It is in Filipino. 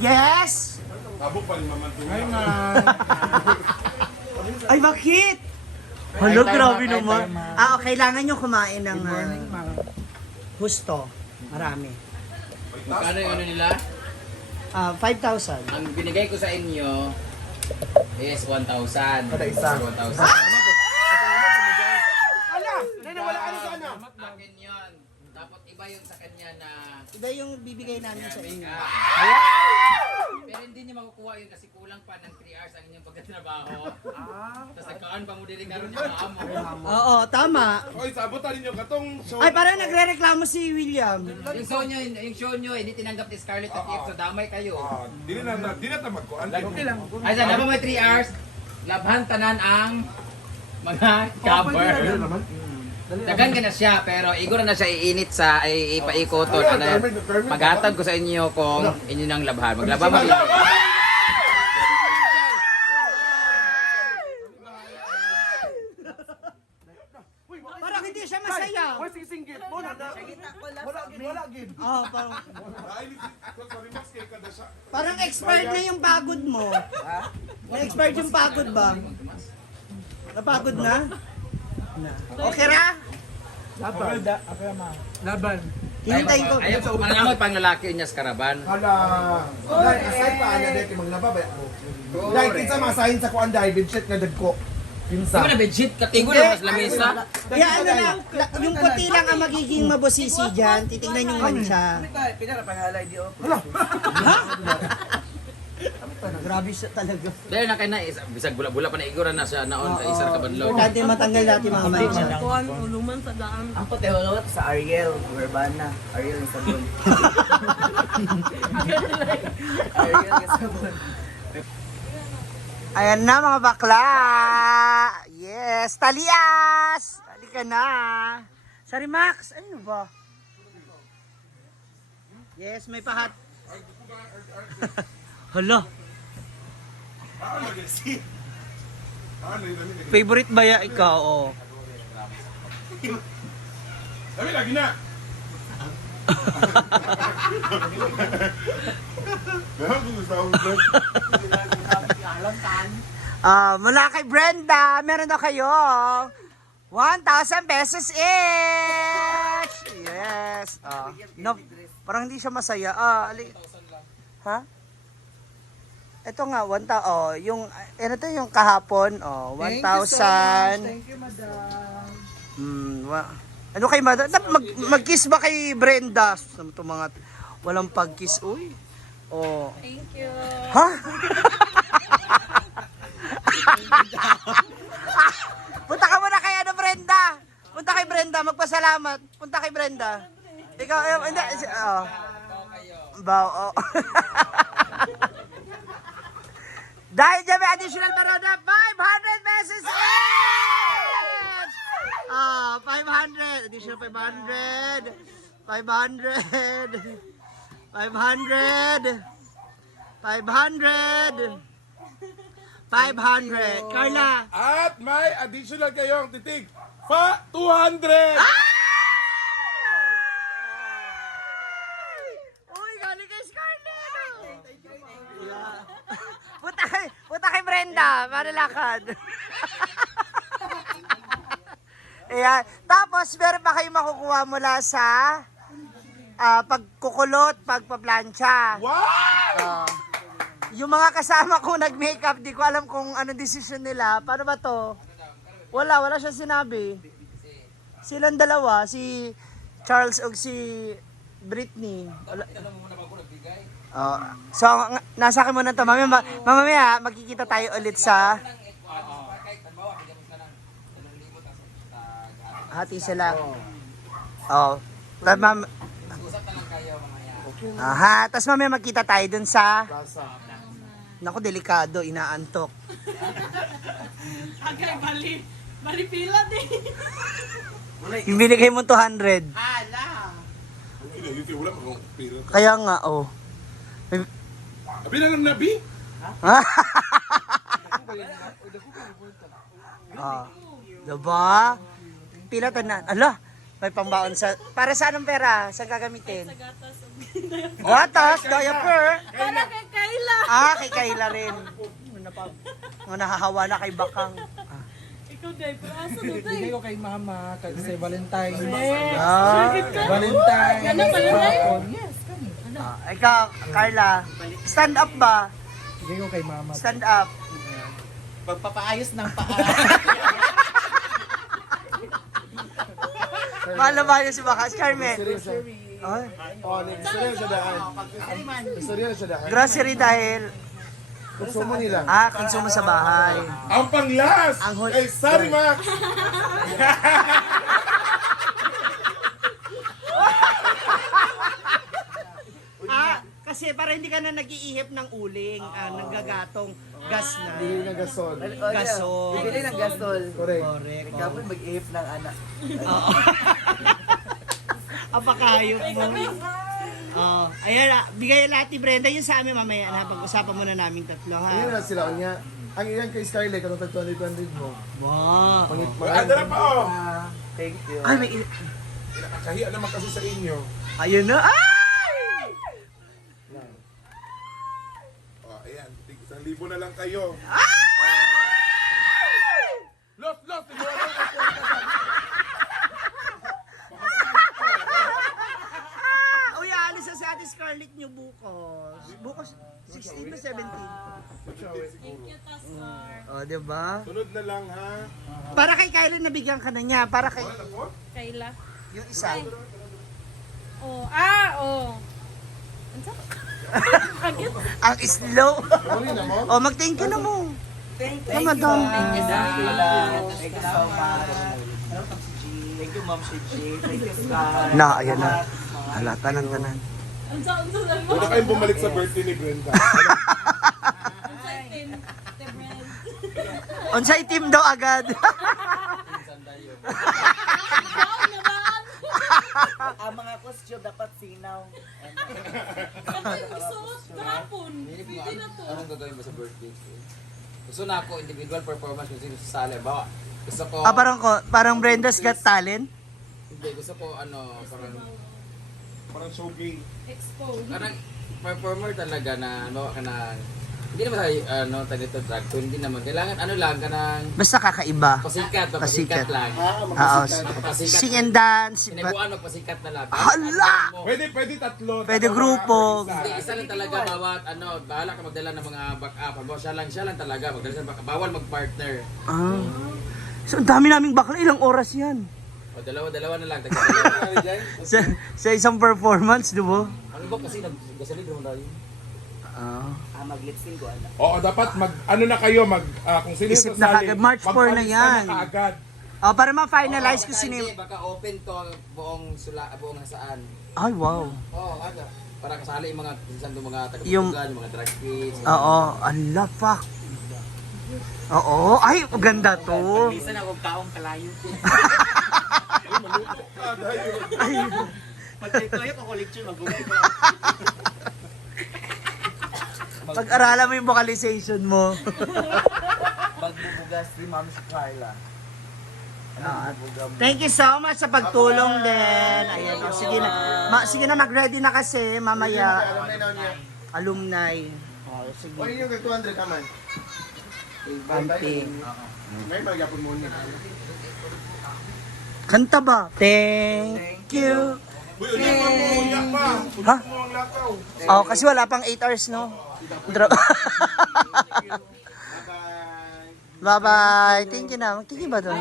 Yes! Tabok pa rin mamantungan. Hi, ma. Ay, bakit? Hala, grabe naman. Kailangan nyo kumain ng husto. Marami. Magkano yung ano nila? 5,000. Ang binigay ko sa inyo is 1,000. Kada isa. 1,000. Ala! Wala ka na sa ano? Akin yun. Tapos iba yung sa kanya na Iba yung bibigay namin sa inyo. pero hindi niya makukuha yun kasi kulang pa ng 3 hours ang inyong pagkatrabaho. Tapos nagkaan pa mo din karon yung amo. Oo, tama. Oy, sabotan ninyo katong show. Ay, parang nagre-reklamo si William. Yung show nyo, hindi tinanggap ni Scarlett at Eve, so damay kayo. Di na ta magkuan. Okay lang. Ay, sa naman may 3 hours, labhan tanan ang mga cover. Dagan ka na siya, pero igor na siya iinit sa ipaikoton. Maghatag ko sa inyo kung inyo nang labhan. Maglaba mo. Parang hindi siya masaya. Hoy, singgit mo na. Wala gid. Parang, Ay, sorry Max kay kada siya. parang expired na yung pagod mo. Na-expired yung pagod ba? Napagod na? Okay ra? Laban. Hintayin ko. Ayaw, mananamot pang lalaki niya sa karaban. Hala. Dahil aside pa ana dahil maglaba ba ako. Dahil kinsa masahin sa kuan dahil bidshit nga dagko. Kinsa. Di ba na bedshit? Katigo na mas lamesa. Kaya ano lang, yung puti lang ang magiging mabusisi dyan. Titignan yung mancha. Grabe siya talaga. Dahil na kayo na, bisag bula-bula pa na igor na siya naon sa isar kabanlaw. Dati matanggal natin mga mancha. Kuhan, uluman sa daan. Ang patehulot sa Ariel, Urbana. Ariel yung sabon. Ariel yung sabon. Ayan na mga bakla. Yes, Talias. Halika na. Sorry Max, ano ba? Yes, may pahat. Hala, favorite ba ya ikaw? Oh. Dami lagi na. Mula kay Brenda, meron daw kayo 1,000 pesos each. Yes. No, parang hindi siya masaya. Ha? Ito nga 1,000. Yung ano to yung kahapon, 1,000. Thank you, madam. Ano kay madam? Mag-kiss ba kay Brenda? Ito mga walang pag-kiss. Uy. Thank you. Ha? Punta ka muna kay ano, Brenda. Punta kay Brenda, magpasalamat. Punta kay Brenda. Ikaw, hindi. Bao. Dahil dyan may additional baro na 500 pesos each! 500. Additional 500. 500. 500. 500. 500. Carla. At may additional kayong titig. 200. Uy, galing kay Scarlett. Yeah. Punta kay Brenda. Manalakad. Ayan. Tapos, meron pa kayo makukuha mula sa pagkukulot, pagpaplansya. Wow! Yung mga kasama ko nag-makeup, di ko alam kung ano decision nila. Paano ba to? Wala siya sinabi. Silang dalawa, si Charles o si Britney. So, nasa akin muna ito. Mamaya, magkikita tayo ulit sa... Hati sila. Tapos mamaya magkita tayo dun sa... Naku, delikado, inaantok. Agay, bali pila din. Yung binigay mo 200. Wala akong pera. Kaya nga, Abi na ng nabi? Diba? Pila to na. Ala, may pambaon sa... Para sa anong pera? Saan gagamitin? Gatas. Gatas, diaper. Para kay Kay Kayla rin. Nahahawa na kay Bakang. Ikaw, Day, pero asa na, Day? Bigay ko kay mama kasi Valentine. Circuit ka? Valentine. Ano, Valentine? Yes, kami. Ikaw, Carla, stand up ba? Bigay ko kay mama. Stand up. Pagpapaayos ng paa. Mahal na mahal niya si Bakas. Carmen. Seryoso. Ay, Oh, nagsorry na siya daan. Nagsorry na siya daan. grocery dahil Konsumo nila. konsumo sa bahay. Ang panglas! Ang hul- Kay Sorry Max! Kasi para hindi ka na nag-iihip ng uling, nanggagatong gas na. Bili ng gasol. Gasol. Bibili ng gasol. Correct. Correct. Kapag mag-ihip ng anak. Apakayok mo. Ayan, bigay lahat ni Brenda yun sa amin mamaya na pag-usapan muna namin tatlo Ayan ha. na sila. Ang ang iyan kay Scarlett, kung tag 200 mo. Wow. Ando na pa oh! Thank you. Ay, may Nakakahiya naman kasi sa inyo. ayun na. Ay! Oh, ayan. 1,000 na lang kayo. Los! Uy, alis na sa atin Scarlett nyo bukas. Bukas, 16 to 17. Thank you, Taskar. O, diba? Sunod na lang ha. Para kay Kylie nabigyan ka na niya. Para kay Kayla. yung isa. Oh. Ano? Agad? Ang slow. Huli na mo? O, mag-thank you na mo. Thank you. Tama daw. Thank you so much. Thank you, Ma'am Shiji. Thank you, Sky. Na, ayan na. Hala, tanan. Ang sa lang mo. Pwede kayong bumalik sa birthday ni Brenda. Ang sa itin. The brand. Onsay team daw agad. Wow naman! Ang mga costume dapat sinaw. Sabay isuot kahapon. Pwede na to. Anong gagawin mo sa birthday ko? Gusto na ako individual performance kung sino sasali. Bawa, gusto ko, Parang Brenda's Got Talent. hindi, gusto ko Parang showgame. Expo. parang performer talaga na, hindi naman tayo, dito drag queen, hindi naman. Kailangan, lang, Basta kakaiba. pasikat Pasikat. lang. Oo. Pasikat. Sing and dance. Sinebuan mo, pasikat na lang. Hala! Pwede tatlo. Pwede dalawa, grupo. or isa. Hindi, isa lang talaga bawat, bahala ka magdala ng mga backup. Siya lang talaga, magdala siya ng backup. Bawal mag-partner. So, ang dami naming bakla. Ilang oras yan? O, dalawa na lang. Dalawa. Sa isang performance, di ba? Ano ba kasi nag-gasolid naman tayo? Mag-lip sync ko, anak. Oo, dapat na kayo, kung sino yung Isip na sasali, kaagad. March 4 na magpalis yan. na kaagad. Para ma-finalize ko sino Hindi, baka open to buong hasaan. Ay, wow. Oo, para kasali yung mga mga Yung- taga-tugan, yung mga drag queens. Oo. Ala, fuck. Oo. Ay, maganda to. Minsan ako kaong kalayo. Magkaya ko collection, mag-gumit. Pag-aralan mo yung vocalization mo. Magbubugas si Ma'am Carla. Thank you so much sa pagtulong din. Ayan, sige na. Sige na, mag-ready na kasi mamaya. Alam na niya. Alumni. Sige. Why yung kay 200 ka man? Bunting. May magyapon mo niya. Kanta ba? Thank you. Uy, uyak pa mo, uyak pa. Ha? Uyak mo ang lakaw. Oh, kasi wala pang 8 hours, no? Bye-bye. Thank you na. Thank you ba doon?